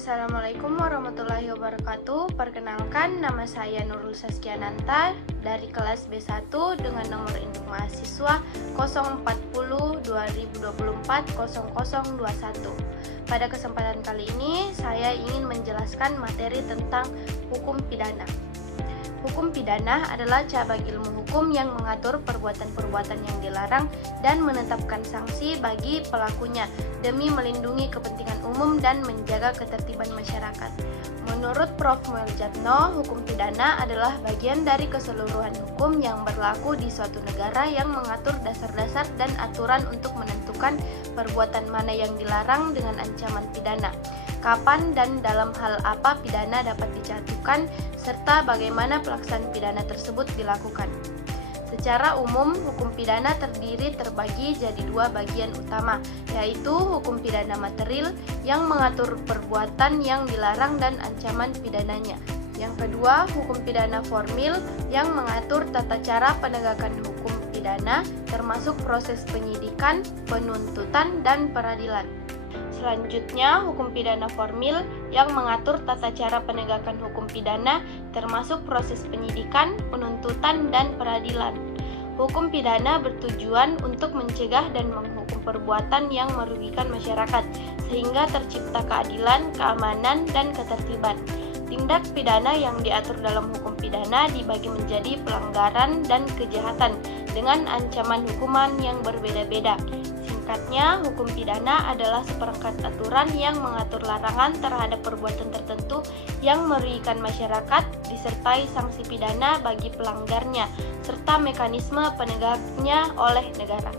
Assalamualaikum warahmatullahi wabarakatuh. Perkenalkan, nama saya Nurul Saskiananta dari kelas B1 dengan nomor induk mahasiswa 040-2024-0021. Pada kesempatan kali ini, saya ingin menjelaskan materi tentang hukum pidana. Hukum pidana adalah cabang ilmu hukum yang mengatur perbuatan-perbuatan yang dilarang dan menetapkan sanksi bagi pelakunya demi melindungi kepentingan umum dan menjaga ketertiban masyarakat. Menurut Prof. Muljatno, hukum pidana adalah bagian dari keseluruhan hukum yang berlaku di suatu negara yang mengatur dasar-dasar dan aturan untuk menentukan perbuatan mana yang dilarang dengan ancaman pidana, kapan dan dalam hal apa pidana dapat dijatuhkan, serta bagaimana pelaksanaan pidana tersebut dilakukan. Secara umum, hukum pidana terbagi jadi dua bagian utama, yaitu hukum pidana material yang mengatur perbuatan yang dilarang dan ancaman pidananya. Yang kedua, hukum pidana formil yang mengatur tata cara penegakan hukum pidana, termasuk proses penyidikan, penuntutan, dan peradilan. Selanjutnya, hukum pidana formil yang mengatur tata cara penegakan hukum pidana, termasuk proses penyidikan, penuntutan, dan peradilan. Hukum pidana bertujuan untuk mencegah dan menghukum perbuatan yang merugikan masyarakat, sehingga tercipta keadilan, keamanan, dan ketertiban. Tindak pidana yang diatur dalam hukum pidana dibagi menjadi pelanggaran dan kejahatan dengan ancaman hukuman yang berbeda-beda. Singkatnya, hukum pidana adalah seperangkat aturan yang mengatur larangan terhadap perbuatan tertentu yang merugikan masyarakat, disertai sanksi pidana bagi pelanggarnya, serta mekanisme penegaknya oleh negara.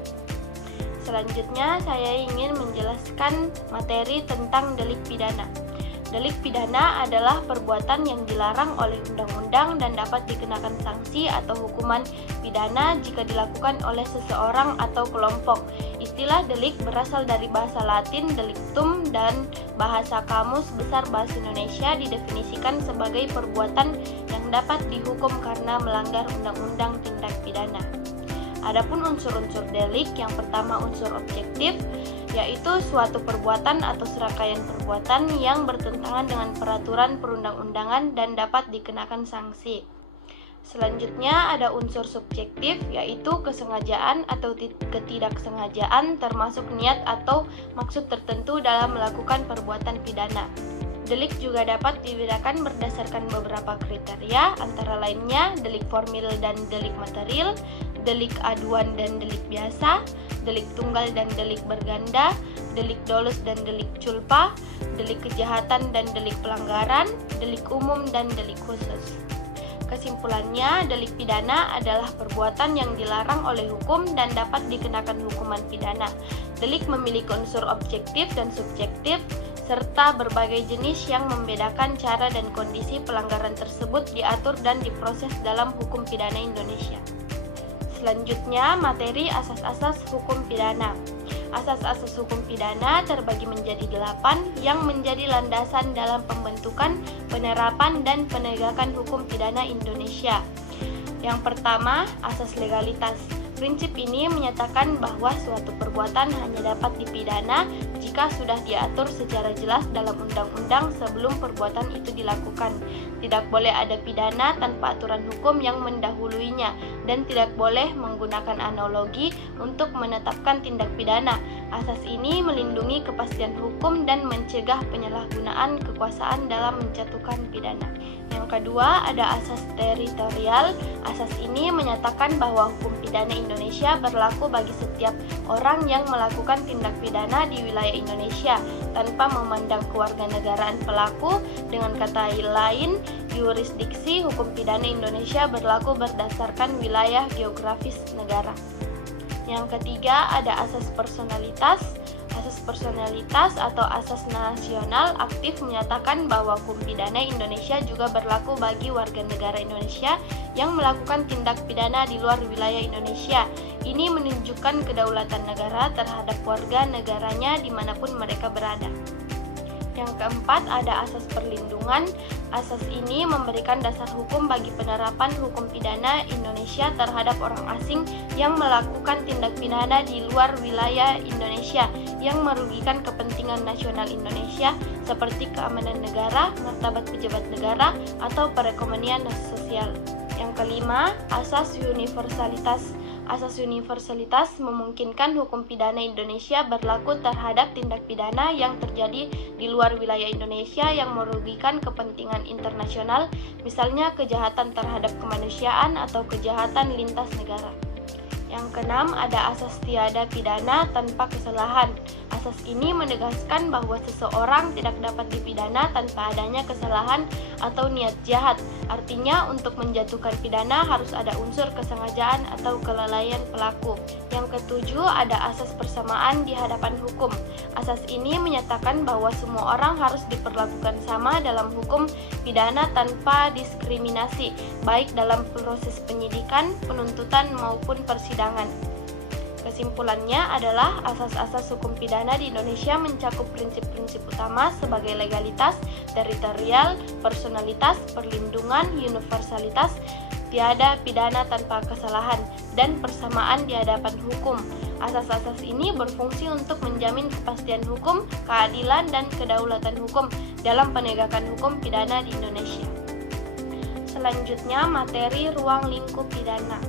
Selanjutnya, saya ingin menjelaskan materi tentang delik pidana. Delik pidana adalah perbuatan yang dilarang oleh undang-undang dan dapat dikenakan sanksi atau hukuman pidana jika dilakukan oleh seseorang atau kelompok. Istilah delik berasal dari bahasa Latin delictum dan bahasa Kamus Besar Bahasa Indonesia didefinisikan sebagai perbuatan yang dapat dihukum karena melanggar undang-undang tindak pidana. Adapun unsur-unsur delik, yang pertama unsur objektif, yaitu suatu perbuatan atau serangkaian perbuatan yang bertentangan dengan peraturan perundang-undangan dan dapat dikenakan sanksi. Selanjutnya ada unsur subjektif, yaitu kesengajaan atau ketidaksengajaan, termasuk niat atau maksud tertentu dalam melakukan perbuatan pidana. Delik juga dapat dibedakan berdasarkan beberapa kriteria, antara lainnya delik formil dan delik material, delik aduan dan delik biasa, delik tunggal dan delik berganda, delik dolus dan delik culpa, delik kejahatan dan delik pelanggaran, delik umum dan delik khusus. Kesimpulannya, delik pidana adalah perbuatan yang dilarang oleh hukum dan dapat dikenakan hukuman pidana. Delik memiliki unsur objektif dan subjektif, serta berbagai jenis yang membedakan cara dan kondisi pelanggaran tersebut diatur dan diproses dalam hukum pidana Indonesia. Selanjutnya, materi asas-asas hukum pidana. Asas-asas hukum pidana terbagi menjadi 8 yang menjadi landasan dalam pembentukan, penerapan, dan penegakan hukum pidana Indonesia. Yang pertama, asas legalitas. Prinsip ini menyatakan bahwa suatu perbuatan hanya dapat dipidana jika sudah diatur secara jelas dalam undang-undang sebelum perbuatan itu dilakukan. Tidak boleh ada pidana tanpa aturan hukum yang mendahuluinya, dan tidak boleh menggunakan analogi untuk menetapkan tindak pidana. Asas ini melindungi kepastian hukum dan mencegah penyalahgunaan kekuasaan dalam menjatuhkan pidana. Yang kedua, ada asas teritorial. Asas ini menyatakan bahwa hukum pidana Indonesia berlaku bagi setiap orang yang melakukan tindak pidana di wilayah Indonesia tanpa memandang kewarganegaraan pelaku. Dengan kata lain, yurisdiksi hukum pidana Indonesia berlaku berdasarkan wilayah geografis negara. Yang ketiga, ada asas personalitas. Asas personalitas atau asas nasional aktif menyatakan bahwa hukum pidana Indonesia juga berlaku bagi warga negara Indonesia yang melakukan tindak pidana di luar wilayah Indonesia. Ini menunjukkan kedaulatan negara terhadap warga negaranya dimanapun mereka berada. Yang keempat, ada asas perlindungan. Asas ini memberikan dasar hukum bagi penerapan hukum pidana Indonesia terhadap orang asing yang melakukan tindak pidana di luar wilayah Indonesia yang merugikan kepentingan nasional Indonesia, seperti keamanan negara, martabat pejabat negara, atau perekonomian sosial. Yang kelima, asas universalitas. Asas universalitas memungkinkan hukum pidana Indonesia berlaku terhadap tindak pidana yang terjadi di luar wilayah Indonesia yang merugikan kepentingan internasional, misalnya kejahatan terhadap kemanusiaan atau kejahatan lintas negara. Yang keenam, ada asas tiada pidana tanpa kesalahan. Asas ini menegaskan bahwa seseorang tidak dapat dipidana tanpa adanya kesalahan atau niat jahat. Artinya, untuk menjatuhkan pidana harus ada unsur kesengajaan atau kelalaian pelaku. Yang ketujuh, ada asas persamaan di hadapan hukum. Asas ini menyatakan bahwa semua orang harus diperlakukan sama dalam hukum pidana tanpa diskriminasi, baik dalam proses penyidikan, penuntutan, maupun persidangan. Kesimpulannya adalah asas-asas hukum pidana di Indonesia mencakup prinsip-prinsip utama sebagai legalitas, teritorial, personalitas, perlindungan, universalitas, tiada pidana tanpa kesalahan, dan persamaan di hadapan hukum. Asas-asas ini berfungsi untuk menjamin kepastian hukum, keadilan, dan kedaulatan hukum dalam penegakan hukum pidana di Indonesia. Selanjutnya, materi ruang lingkup pidana.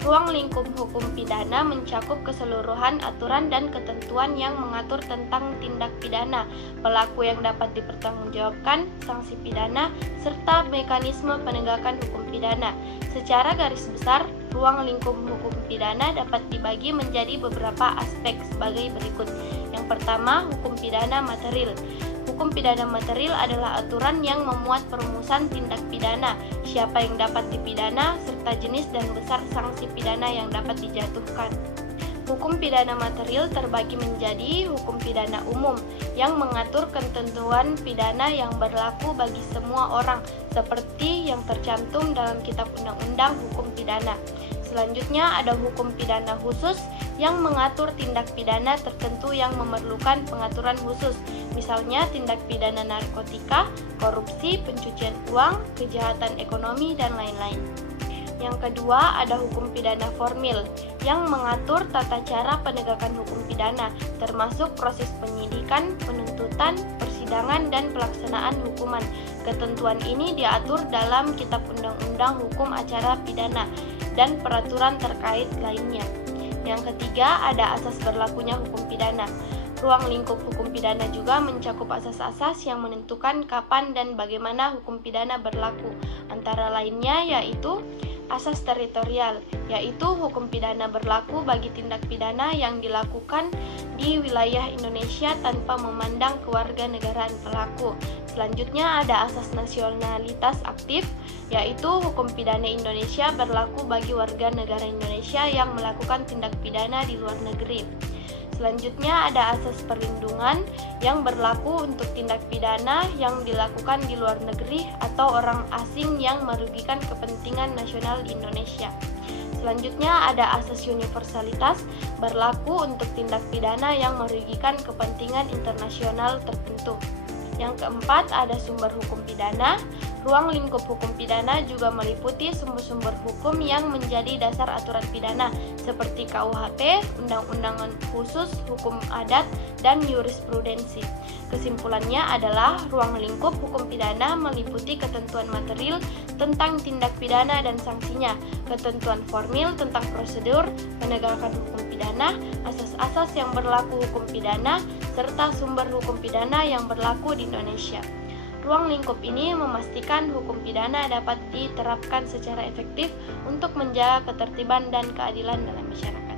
Ruang lingkup hukum pidana mencakup keseluruhan aturan dan ketentuan yang mengatur tentang tindak pidana, pelaku yang dapat dipertanggungjawabkan, sanksi pidana, serta mekanisme penegakan hukum pidana. Secara garis besar, ruang lingkup hukum pidana dapat dibagi menjadi beberapa aspek sebagai berikut. Yang pertama, hukum pidana material. Hukum pidana material adalah aturan yang memuat perumusan tindak pidana, siapa yang dapat dipidana, serta jenis dan besar sanksi pidana yang dapat dijatuhkan. Hukum pidana material terbagi menjadi hukum pidana umum yang mengatur ketentuan pidana yang berlaku bagi semua orang, seperti yang tercantum dalam Kitab Undang-Undang Hukum Pidana. Selanjutnya ada hukum pidana khusus yang mengatur tindak pidana tertentu yang memerlukan pengaturan khusus, misalnya tindak pidana narkotika, korupsi, pencucian uang, kejahatan ekonomi, dan lain-lain. Yang kedua, ada hukum pidana formil yang mengatur tata cara penegakan hukum pidana, termasuk proses penyidikan, penuntutan, persidangan, dan pelaksanaan hukuman. Ketentuan ini diatur dalam Kitab Undang-Undang Hukum Acara Pidana dan peraturan terkait lainnya. Yang ketiga, ada asas berlakunya hukum pidana. Ruang lingkup hukum pidana juga mencakup asas-asas yang menentukan kapan dan bagaimana hukum pidana berlaku. Antara lainnya yaitu asas teritorial, yaitu hukum pidana berlaku bagi tindak pidana yang dilakukan di wilayah Indonesia tanpa memandang kewarganegaraan pelaku. Selanjutnya ada asas nasionalitas aktif, yaitu hukum pidana Indonesia berlaku bagi warga negara Indonesia yang melakukan tindak pidana di luar negeri. Selanjutnya ada asas perlindungan yang berlaku untuk tindak pidana yang dilakukan di luar negeri atau orang asing yang merugikan kepentingan nasional Indonesia. Selanjutnya ada asas universalitas berlaku untuk tindak pidana yang merugikan kepentingan internasional tertentu. Yang keempat, ada sumber hukum pidana. Ruang lingkup hukum pidana juga meliputi sumber-sumber hukum yang menjadi dasar aturan pidana seperti KUHP, undang-undangan khusus, hukum adat, dan jurisprudensi. Kesimpulannya adalah ruang lingkup hukum pidana meliputi ketentuan material tentang tindak pidana dan sanksinya, ketentuan formil tentang prosedur penegakan hukum pidana, asas-asas yang berlaku hukum pidana, serta sumber hukum pidana yang berlaku di Indonesia. Ruang lingkup ini memastikan hukum pidana dapat diterapkan secara efektif untuk menjaga ketertiban dan keadilan dalam masyarakat.